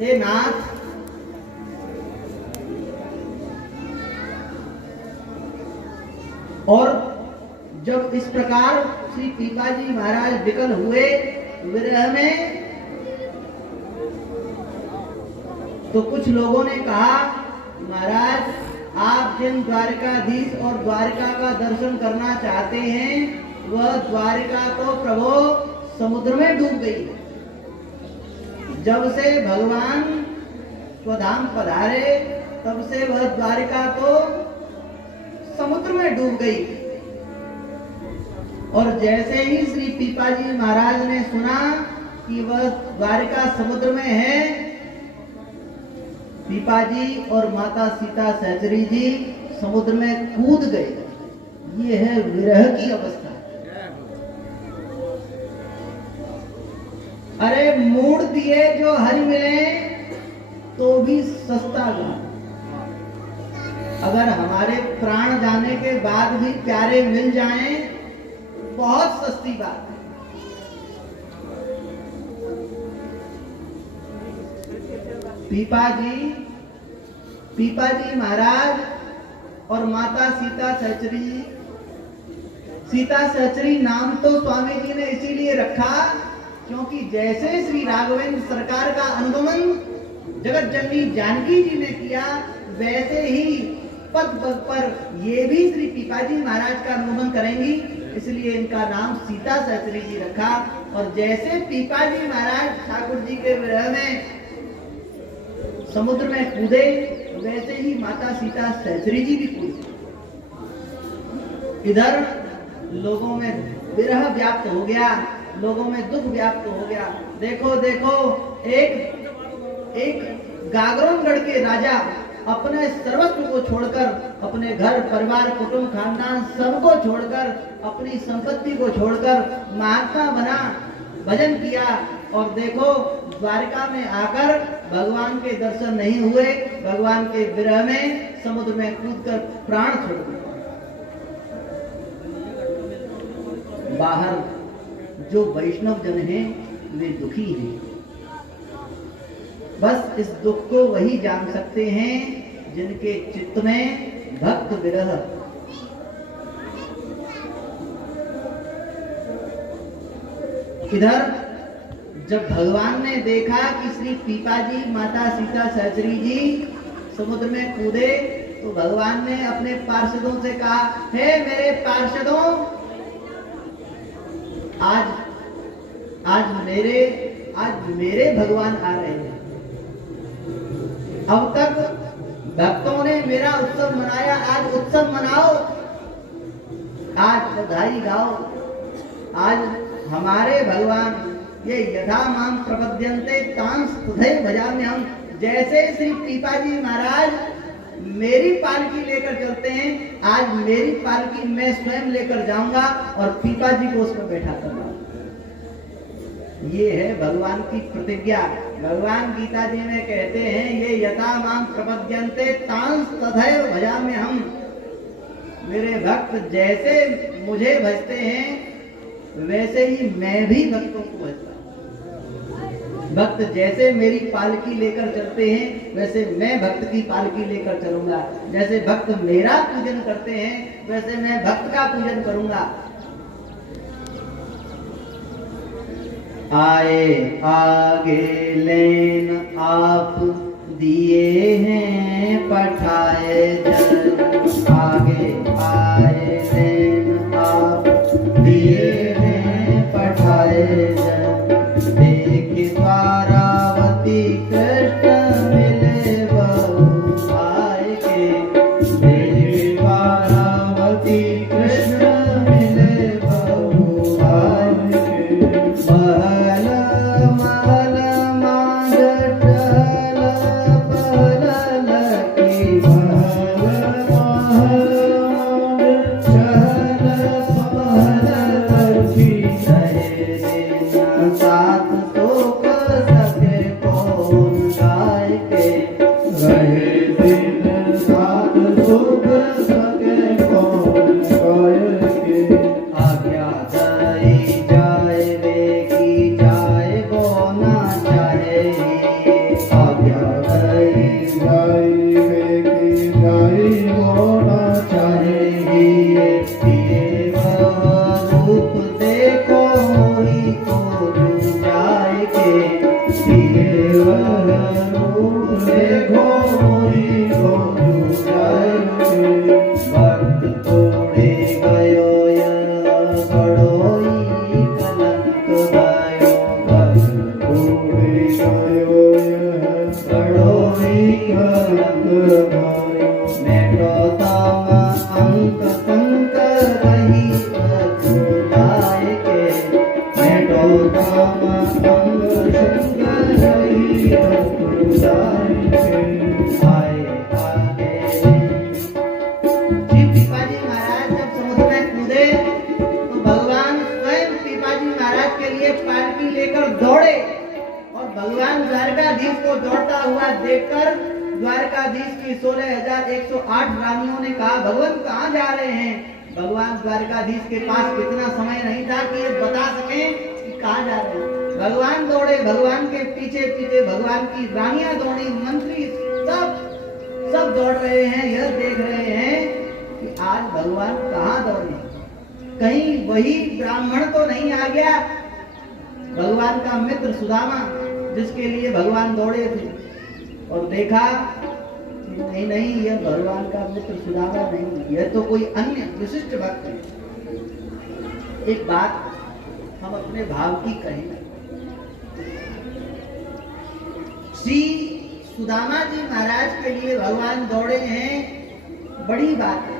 हे नाथ, और जब इस प्रकार श्री पीपाजी महाराज विकल हुए विरह में, तो कुछ लोगों ने कहा, महाराज आप जिन द्वारकाधीश और द्वारका का दर्शन करना चाहते हैं, वह द्वारका तो प्रभु समुद्र में डूब गई। जब से भगवान स्वधाम पधारे तब से वह द्वारका तो समुद्र में डूब गई। और जैसे ही श्री पीपाजी महाराज ने सुना कि वह द्वारका समुद्र में है, पीपाजी और माता सीता सहचरी जी समुद्र में कूद गए। ये है विरह की अवस्था। अरे मूड दिए जो हरि मिले तो भी सस्ता गा। अगर हमारे प्राण जाने के बाद भी प्यारे मिल जाएं, बहुत सस्ती बात है। पीपाजी महाराज और माता सीता सहचरी नाम तो स्वामी जी ने इसीलिए रखा क्योंकि जैसे श्री राघवेंद्र सरकार का अनुगमन जगत जननी जानकी जी ने किया, वैसे ही पद पद पर ये भी श्री पीपाजी महाराज का अनुगमन करेंगी, इसलिए इनका नाम सीता सहचरी जी रखा। और जैसे पीपाजी महाराज ठाकुर जी के विरह में समुद्र में कूदे, वैसे ही माता सीता सहचरी जी भी कूदे। इधर लोगों में विरह व्याप्त हो गया, लोगों में दुख व्याप्त हो गया। देखो देखो, एक गागरोनगढ़ के राजा अपने सर्वस्व को छोड़कर, अपने घर परिवार कुटुंब खानदान सबको छोड़कर, अपनी संपत्ति को छोड़कर महात्मा बना, भजन किया, और देखो द्वारका में आकर भगवान के दर्शन नहीं हुए, भगवान के विरह में समुद्र में कूदकर प्राण छोड़ दिए। बाहर जो वैष्णव जन हैं वे दुखी हैं। बस इस दुख को वही जान सकते हैं जिनके चित्त में भक्त विरह। इधर जब भगवान ने देखा कि श्री पीपाजी माता सीता सहचरी जी समुद्र में कूदे, तो भगवान ने अपने पार्षदों से कहा, हे मेरे पार्षदों, आज मेरे भगवान आ रहे हैं। अब तक भक्तों ने मेरा उत्सव मनाया, आज उत्सव मनाओ, आज बधाई गाओ। आज हमारे भगवान ये यथा मां प्रपद्यन्ते तांस तथैव भजाम्यहम्। जैसे श्री पीपाजी महाराज मेरी पालकी लेकर चलते हैं, आज मेरी पालकी मैं स्वयं लेकर जाऊंगा और पीपाजी को उसमें बैठा करूंगा। ये है भगवान की प्रतिज्ञा। भगवान गीता जी में कहते हैं, ये यथा मां प्रपद्यन्ते तांस तथैव भजाम्यहम्। मेरे भक्त जैसे मुझे भजते हैं वैसे ही मैं भी भक्तों को भजता हूं। भक्त जैसे मेरी पालकी लेकर चलते हैं वैसे मैं भक्त की पालकी लेकर चलूंगा। जैसे भक्त मेरा पूजन करते हैं वैसे मैं भक्त का पूजन करूंगा। आए आगे लेन आप दिए हैं पठाए जन। आगे आए लेन आप दिए हैं पठाए जन। देखि द्वारावती कृष्ण मिले बहु आए के। देखि द्वारावती कृष्ण मिले बहु आए के। महल महल मांग टहल पहल की महल पीपाजी महाराज जब समुद्र में कूदे तो भगवान स्वयं पीपाजी महाराज के लिए पालकी लेकर दौड़े और भगवान द्वारकाधीश को दौड़ता हुआ देखकर द्वारकाधीश की 16,108 रानियों ने कहा, भगवान कहाँ जा रहे हैं? भगवान द्वारकाधीश के पास कितना समय नहीं था कि ये बता सकें कि कहाँ जा रहे हैं। भगवान दौड़े, भगवान के पीछे पीछे भगवान की रानियां दौड़ी, मंत्री सब दौड़ रहे हैं। यह देख रहे हैं कि आज भगवान कहाँ दौड़े, कहीं वही ब्राह्मण तो नहीं आ गया, भगवान का मित्र सुदामा जिसके लिए भगवान दौड़े थे। और देखा नहीं, यह भगवान का मित्र सुदामा नहीं, यह तो कोई अन्य विशिष्ट भक्त है। एक बात हम अपने भाव की कहें, श्री सुदामा जी महाराज के लिए भगवान दौड़े हैं, बड़ी बात है,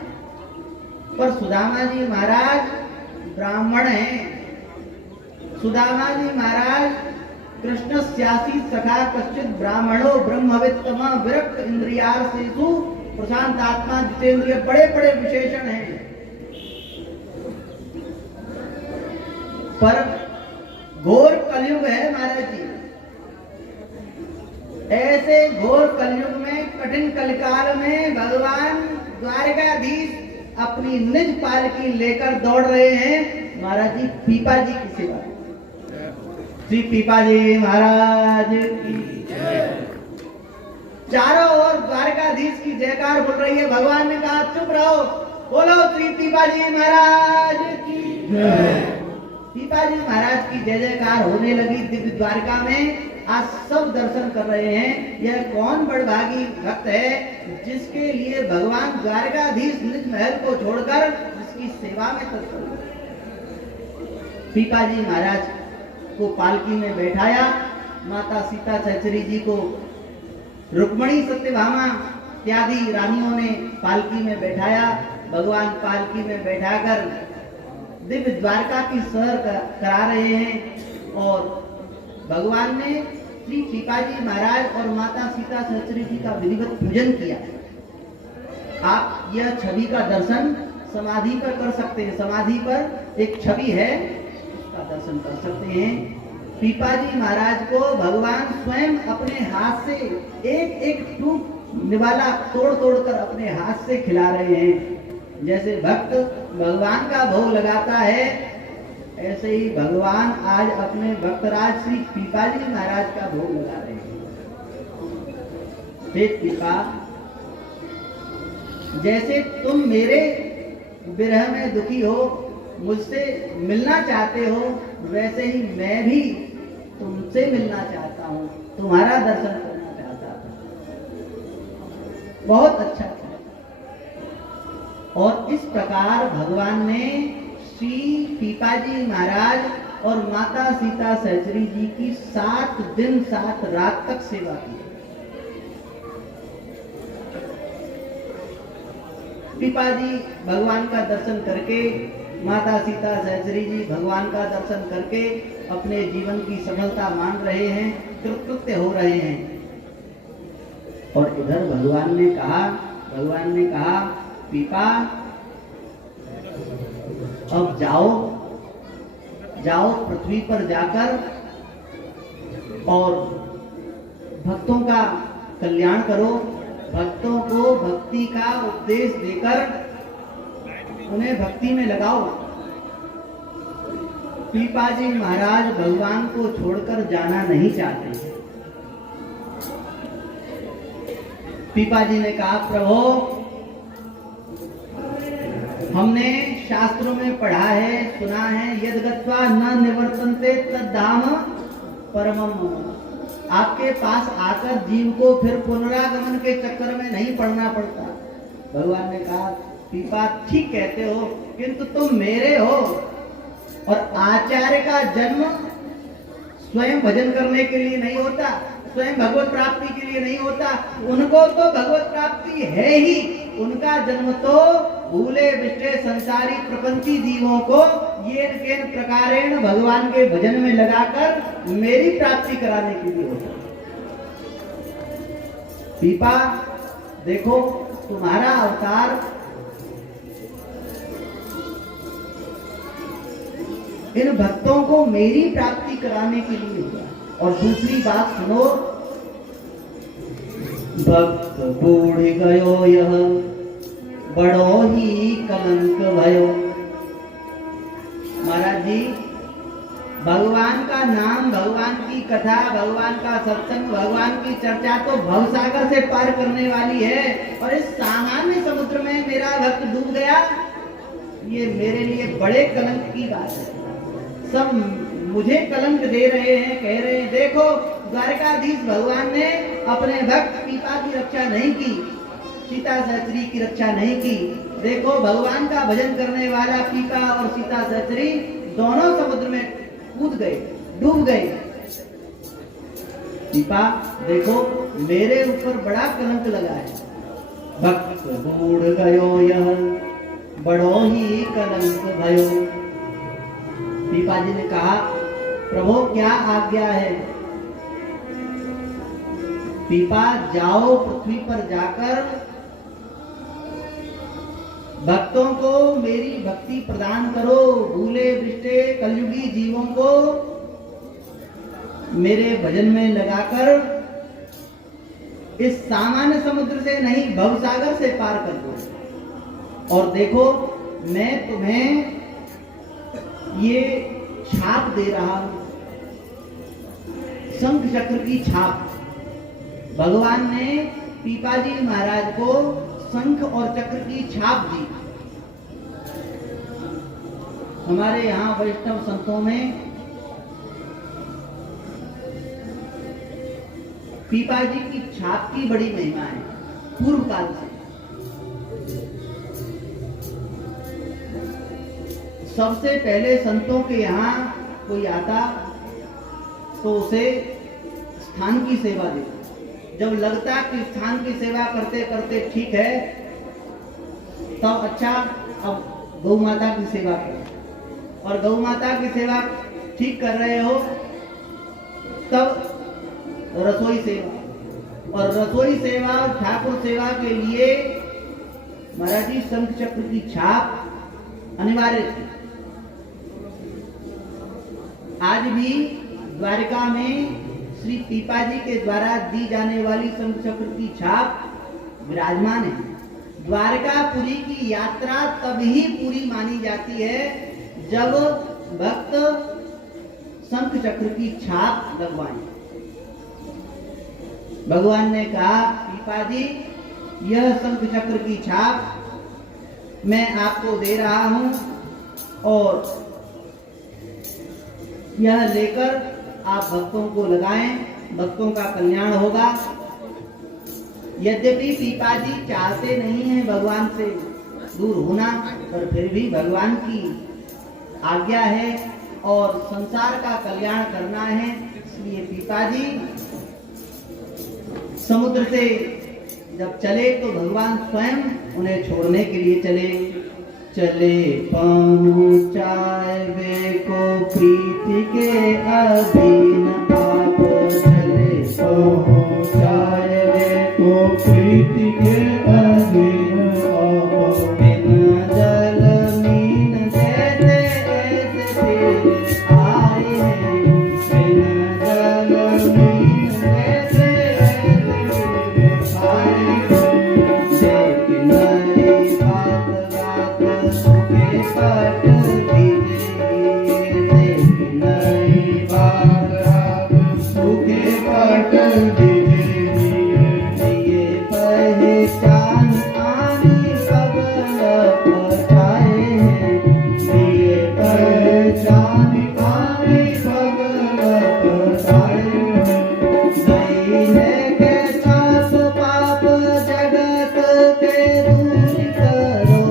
पर सुदामा जी महाराज ब्राह्मण हैं। सुदामा जी महाराज कृष्णस्यासी सखा कश्चित ब्राह्मणो ब्रह्मवित्तमा विरक्त इंद्रियार्थेषु प्रशांत आत्मा जितेंद्रिय, बड़े बड़े विशेषण हैं। पर घोर कलयुग है महाराज जी, ऐसे घोर कलयुग में, कठिन कलिकाल में भगवान द्वारकाधीश अपनी निज पालकी लेकर दौड़ रहे हैं महाराज जी पीपा जी की सेवा। श्री पीपा जी महाराज की चारों ओर द्वारकाधीश की जयकार बोल रही है। भगवान ने कहा चुप रहो, बोलो श्री पीपा जी महाराज की जय। पीपा जी महाराज की जय जयकार होने लगी दिव्य द्वारका में। आज सब दर्शन कर रहे हैं। यह कौन बड़भागी भक्त है जिसके लिए भगवान द्वारकाधीश निज महल को छोड़कर जिसकी सेवा में तत्पर। पीपा जी महाराज को पालकी में बैठाया, माता सीता सहचरी जी को रुक्मणी सत्यभामा इत्यादि रानियों ने पालकी में बैठाया। भगवान पालकी में बैठाकर दिव्य द्वारका की सैर करा रहे हैं और भगवान ने श्री पीपाजी महाराज और माता सीता सहचरी जी का विधिवत पूजन किया। आप यह छवि का दर्शन समाधि पर कर सकते हैं। समाधि पर एक छवि है, उसका दर्शन कर सकते हैं। पीपाजी महाराज को भगवान स्वयं अपने हाथ से एक एक टूक निवाला तोड़ तोड़ कर अपने हाथ से खिला रहे हैं। जैसे भक्त भगवान का भोग लगाता है, ऐसे ही भगवान आज अपने भक्तराज श्री पीपाजी महाराज का भोग लगा रहे हैं। हे पीपा, जैसे तुम मेरे विरह में दुखी हो, मुझसे मिलना चाहते हो, वैसे ही मैं भी तुमसे मिलना चाहता हूँ, तुम्हारा दर्शन करना चाहता था। बहुत अच्छा था। और इस प्रकार भगवान ने श्री पीपाजी महाराज और माता सीता सहचरी जी की 7 दिन 7 रात तक सेवा की। पीपाजी भगवान का दर्शन करके, माता सीता सहचरी जी भगवान का दर्शन करके अपने जीवन की सफलता मान रहे हैं, कृतकृत्य हो रहे हैं। और इधर भगवान ने कहा पीपा अब जाओ पृथ्वी पर जाकर और भक्तों का कल्याण करो, भक्तों को भक्ति का उपदेश देकर उन्हें भक्ति में लगाओ। पीपाजी महाराज भगवान को छोड़कर जाना नहीं चाहते। पीपाजी ने कहा प्रभु, हमने शास्त्रों में पढ़ा है, सुना है, यद गत्वा न निवर्तन्ते तद्धाम परमम मम। आपके पास आकर जीव को फिर पुनरागमन के चक्कर में नहीं पड़ना पड़ता। भगवान ने कहा पीपा ठीक कहते हो, किंतु तुम मेरे हो और आचार्य का जन्म स्वयं भजन करने के लिए नहीं होता, स्वयं भगवत प्राप्ति के लिए नहीं होता। उनको तो भगवत प्राप्ति है ही, उनका जन्म तो भूले बिष्टे संसारी प्रपंची जीवों को ये केन प्रकारेण भगवान के भजन में लगाकर मेरी प्राप्ति कराने के लिए होता। पीपा देखो, तुम्हारा अवतार इन भक्तों को मेरी प्राप्ति कराने के लिए हुआ। और दूसरी बात सुनो, भक्त बूढ़ गयो यह बड़ो ही कलंक भयो। महाराज जी, भगवान का नाम, भगवान की कथा, भगवान का सत्संग, भगवान की चर्चा तो भवसागर से पार करने वाली है, और इस सामान्य समुद्र में मेरा भक्त डूब गया, ये मेरे लिए बड़े कलंक की बात है। सब मुझे कलंक दे रहे हैं, कह रहे हैं देखो द्वारकाधीश भगवान ने अपने भक्त पीपा की रक्षा नहीं की, सीता सहचरी की रक्षा नहीं की। देखो भगवान का भजन करने वाला पीपा और सीता सहचरी दोनों समुद्र में कूद गए, डूब गए। पीपा देखो मेरे ऊपर बड़ा कलंक लगा है। भक्त बूढ़ गयो यह बड़ो ही कलंक भयो। पीपा जी ने कहा, प्रभु क्या आज्ञा है? पीपा जाओ पृथ्वी पर जाकर भक्तों को मेरी भक्ति प्रदान करो, भूले बिष्टे कलयुगी जीवों को मेरे भजन में लगाकर इस सामान्य समुद्र से नहीं भवसागर से पार कर दो। और देखो मैं तुम्हें ये छाप दे रहा हूं, शंख चक्र की छाप। भगवान ने पीपाजी महाराज को शंख और चक्र की छाप दी। हमारे यहाँ वैष्णव संतों में पीपाजी की छाप की बड़ी महिमा है पूर्व काल से। सबसे पहले संतों के यहाँ कोई आता तो उसे स्थान की सेवा देता। जब लगता कि स्थान की सेवा करते करते ठीक है, तब अच्छा अब गौ माता की सेवा करो। और गौ माता की सेवा ठीक कर रहे हो, तब रसोई सेवा, और रसोई सेवा ठाकुर सेवा के लिए महाराज शंख चक्र की छाप अनिवार्य थी। आज भी द्वारिका में श्री पीपाजी के द्वारा दी जाने वाली शंख चक्र की छाप विराजमान है। द्वारकापुरी की यात्रा तभी पूरी मानी जाती है जब भक्त शंख चक्र की छाप लगवाएं। भगवान ने कहा, पीपाजी यह शंख चक्र की छाप मैं आपको दे रहा हूं, और यह लेकर आप भक्तों को लगाएं, भक्तों का कल्याण होगा। यद्यपि पीपाजी चाहते नहीं हैं भगवान से दूर होना, पर फिर भी भगवान की आज्ञा है और संसार का कल्याण करना है, इसलिए पीपाजी समुद्र से जब चले तो भगवान स्वयं उन्हें छोड़ने के लिए चले। चले पहुँचाए वे को प्रीति के अधीन आप, चले पहुँचाए वे को प्रीति के अधीन आप। बिना जल मीन जैसे ऐसे फिर आए हैं, बिना जल मीन जैसे ऐसे फिर आए हैं। लेकिन नई बात सुखे पट दीजिए, लेकिन नई बात सुखे पट दीजिए। ये पहचान आनी पगल पटाए हैं, ये पहचान आनी पगल पटाए हैं। नई के छाप पाप जगत के दूर करो,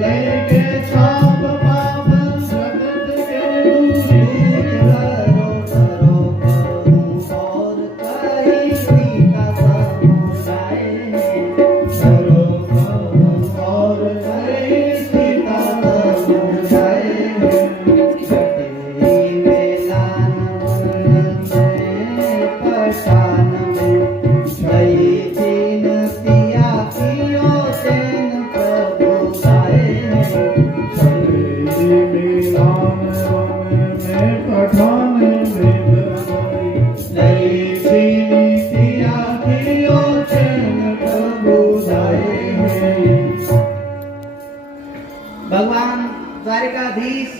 लेके छाप पाप जगत के दूर करो। भगवान द्वारिकाधीश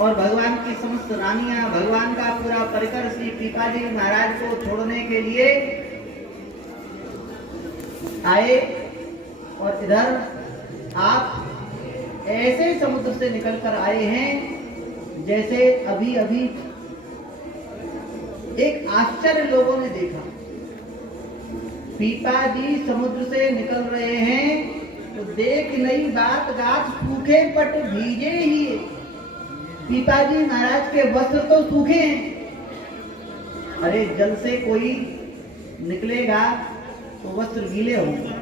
और भगवान की समस्त रानियां, भगवान का पूरा परिकर श्री पीपाजी महाराज को छोड़ने के लिए आए। और इधर आप ऐसे समुद्र से निकलकर आए हैं जैसे अभी अभी एक आश्चर्य लोगों ने देखा। पीपाजी समुद्र से निकल रहे हैं तो देख नई बात गाछ सूखे पट भीगे ही। पीपाजी महाराज के वस्त्र तो सूखे हैं। अरे जल से कोई निकलेगा तो वस्त्र गीले होंगे,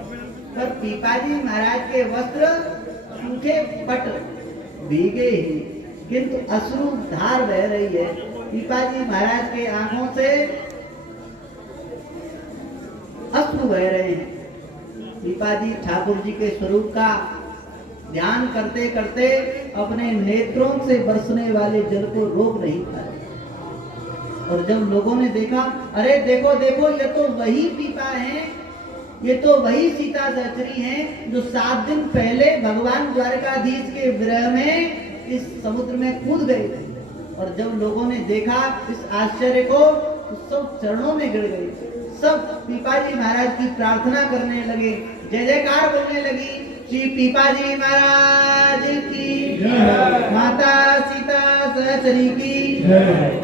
पर पीपाजी महाराज के वस्त्र सूखे पट भीगे ही, किंतु अश्रु धार बह रही है। पीपाजी महाराज के आंखों से अश्रु बह रहे हैं। पीपाजी ठाकुर जी के स्वरूप का ध्यान करते करते अपने नेत्रों से बरसने वाले जल को रोक नहीं पाए। और जब लोगों ने देखा, अरे देखो देखो, ये तो वही पीपा है, ये तो वही सीता सहचरी हैं जो 7 दिन पहले भगवान द्वारकाधीश के विरह में इस समुद्र में कूद गए थे। और जब लोगों ने देखा इस आश्चर्य को तो सब चरणों में गिर गए। सब पीपाजी महाराज की प्रार्थना करने लगे, जय जयकार बोलने लगी। श्री पीपाजी महाराज की माता सीता सहचरी की,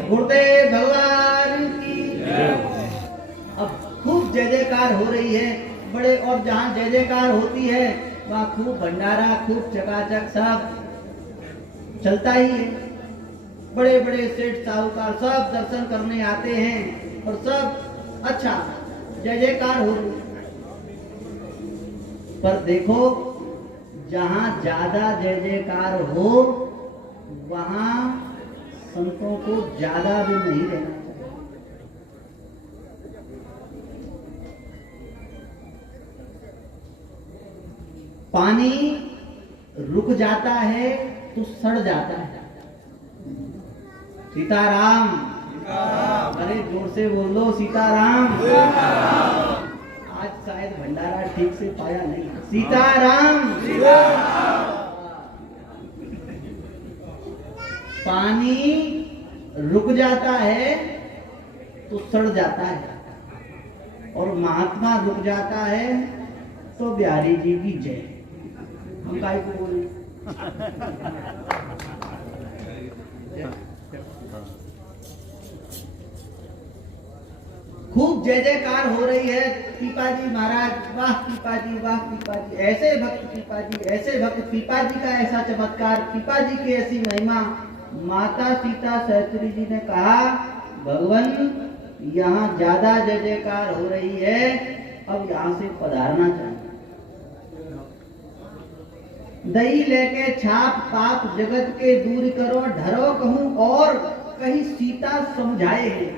गुरुदेव भगवान की। अब खूब जय जयकार हो रही है बड़े, और जहाँ जय जयकार होती है वहाँ खूब भंडारा, खूब चकाचक सब चलता ही है। बड़े बड़े सेठ साहूकार सब दर्शन करने आते हैं और सब अच्छा जय जयकार हो रही। पर देखो, जहां ज्यादा जय जयकार हो वहां संतों को ज्यादा दिन नहीं रहना चाहिए। पानी रुक जाता है तो सड़ जाता है। सीताराम, अरे जोर से बोलो सीताराम। आज शायद भंडारा ठीक से पाया नहीं। सीताराम। पानी रुक जाता है तो सड़ जाता है, और महात्मा रुक जाता है तो बिहारी जी की जय। हम काय को बोले? खूब जय जयकार हो रही है। पीपाजी महाराज, वाह पीपाजी, वाह पीपाजी, ऐसे भक्त पीपाजी, ऐसे भक्त पीपाजी का ऐसा चमत्कार, पीपाजी की ऐसी महिमा। माता सीता सहचरी जी ने कहा, भगवान यहाँ ज्यादा जय जयकार हो रही है, अब यहाँ से पधारना चाहिए। दही लेके छाप पाप जगत के दूर करो, ढरो कहूं और कहीं सीता समझाए है।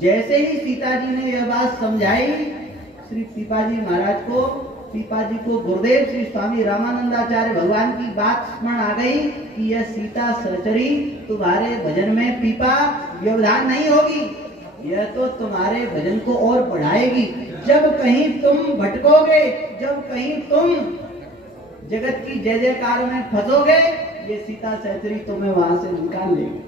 जैसे ही सीता जी ने यह बात समझाई, श्री पीपाजी महाराज को, पीपाजी को गुरुदेव श्री स्वामी रामानंदाचार्य भगवान की बात स्मरण आ गई कि यह सीता सहचरी तुम्हारे भजन में पीपा व्यवधान नहीं होगी, यह तो तुम्हारे भजन को और बढ़ाएगी। जब कहीं तुम भटकोगे, जब कहीं तुम जगत की जय जयकार में फंसोगे, ये सीता सहचरी तुम्हें वहां से निकाल लेगी।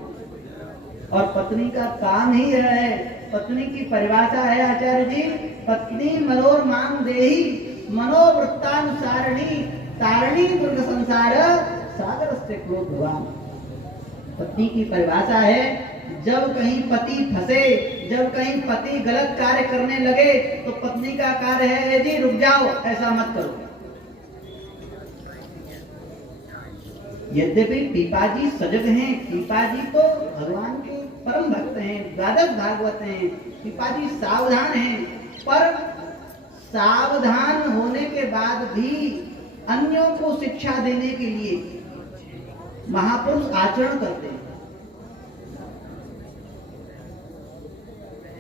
और पत्नी का काम ही यह है। पत्नी की परिभाषा है आचार्य जी, पत्नी मनोरमांग देही मनोवृत्तानुसारिणी तारिणी दुर्ग संसार सागर से क्रोध भगवान। पत्नी की परिभाषा है, जब कहीं पति फंसे, जब कहीं पति गलत कार्य करने लगे तो पत्नी का कार्य है, जी रुक जाओ, ऐसा मत करो। यद्यपि पीपाजी सजग हैं, पीपाजी तो भगवान के परम भक्त हैं, द्वादश भागवत हैं, पीपाजी सावधान हैं, पर सावधान होने के बाद भी अन्यों को शिक्षा देने के लिए महापुरुष आचरण करते हैं।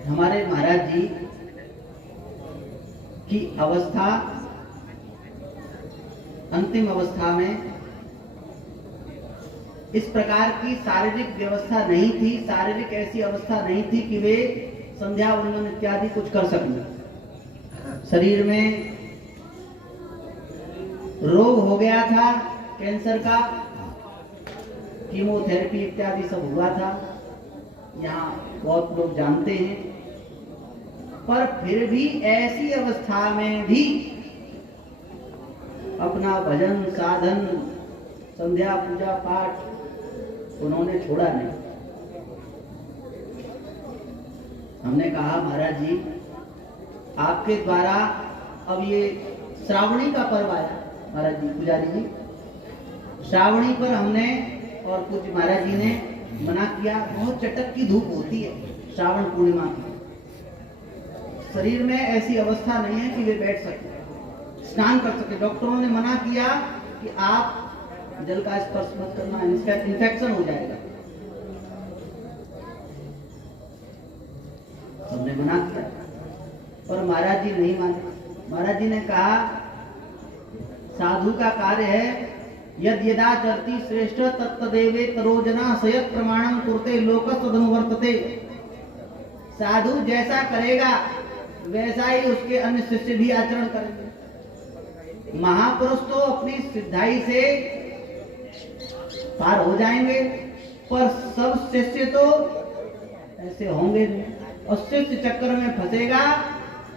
हमारे महाराज जी की अवस्था अंतिम अवस्था में इस प्रकार की शारीरिक व्यवस्था नहीं थी, शारीरिक ऐसी अवस्था नहीं थी कि वे संध्या वंदन इत्यादि कुछ कर सकें। शरीर में रोग हो गया था, कैंसर का, कीमोथेरेपी इत्यादि सब हुआ था, यहाँ बहुत लोग जानते हैं। पर फिर भी ऐसी अवस्था में भी अपना भजन साधन संध्या पूजा पाठ उन्होंने छोड़ा नहीं। हमने कहा महाराज जी आपके द्वारा अब ये श्रावणी का पर्व आया, महाराज जी पुजारी जी श्रावणी पर हमने और पूज्य महाराज जी ने मना किया। बहुत चटक की धूप होती है श्रावण पूर्णिमा की, शरीर में ऐसी अवस्था नहीं है कि वे बैठ सके स्नान कर सके। डॉक्टरों ने मना किया कि आप जल का स्पर्श मत करना, इसका इन्फेक्शन हो जाएगा। हमने मना किया पर महाराज जी नहीं माने। महाराज जी ने कहा साधु का कार्य है यद यदा चरति श्रेष्ठ तत्तदेवे तरोजना सयत प्रमाणम कुरते लोक सदनुवर्तते। साधु जैसा करेगा वैसा ही उसके अन्य शिष्य भी आचरण करेंगे। महापुरुष तो अपनी सिद्धाई से पार हो जाएंगे पर सब शिष्य तो ऐसे होंगे नहीं, और शिष्य चक्कर में फंसेगा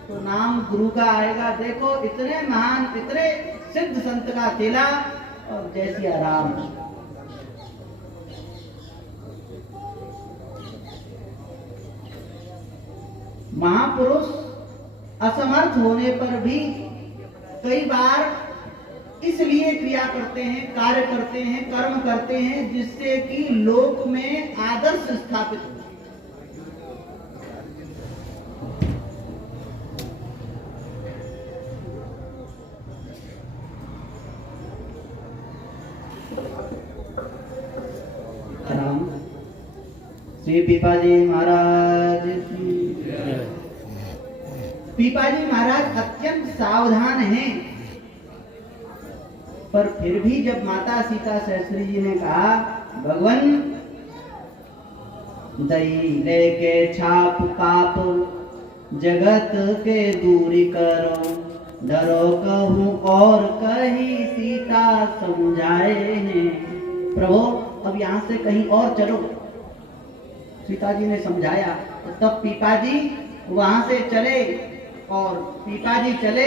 तो नाम गुरु का आएगा। देखो इतने महान इतने सिद्ध संत का चेला और जैसी आराम। महापुरुष असमर्थ होने पर भी कई बार इसलिए क्रिया करते हैं, कार्य करते हैं, कर्म करते हैं जिससे कि लोक में आदर्श स्थापित हो। श्री पीपाजी महाराज की। पीपाजी महाराज अत्यंत सावधान हैं, पर फिर भी जब माता सीता सहस्त्री जी ने कहा भगवान दई लेके छाप पाप जगत के दूरी करो, डरो कहूं और कहीं सीता समझाए हैं। प्रभु अब यहाँ से कहीं और चलो। सीता जी ने समझाया तो तब पीपाजी वहां से चले, और पीपाजी चले।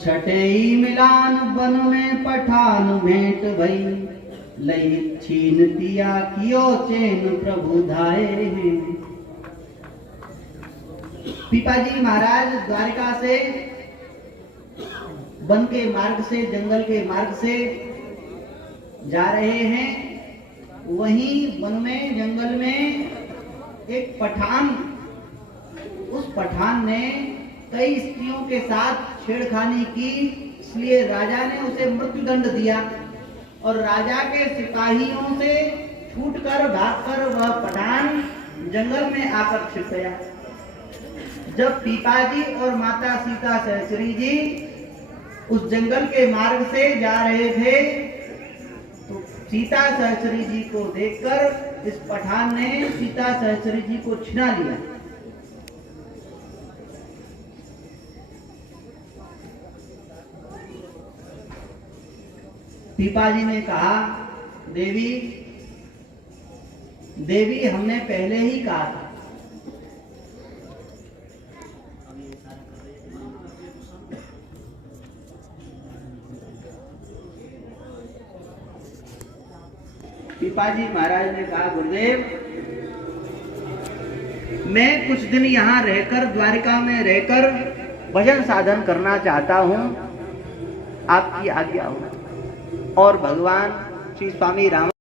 छठे मिलान वन में पठान भेंट भई, लई छीन पिया कियो चैन प्रभु धाये हैं। पीपाजी महाराज द्वारिका से वन के मार्ग से, जंगल के मार्ग से जा रहे हैं। वहीं वन में जंगल में एक पठान, उस पठान ने कई स्त्रियों के साथ छेड़खानी की, इसलिए राजा ने उसे मृत्युदंड दिया और राजा के सिपाहियों से छूटकर भागकर वह पठान जंगल में आकर छिप गया। जब पीपाजी और माता सीता सहस्त्री जी उस जंगल के मार्ग से जा रहे थे तो सीता सहस्त्री जी को देखकर इस पठान ने सीता सहस्त्री जी को छिना लिया। पीपाजी ने कहा देवी देवी हमने पहले ही कहा था। पीपाजी महाराज ने कहा गुरुदेव मैं कुछ दिन यहाँ रहकर, द्वारिका में रहकर भजन साधन करना चाहता हूँ, आपकी आज्ञा हो। और भगवान श्री स्वामी राम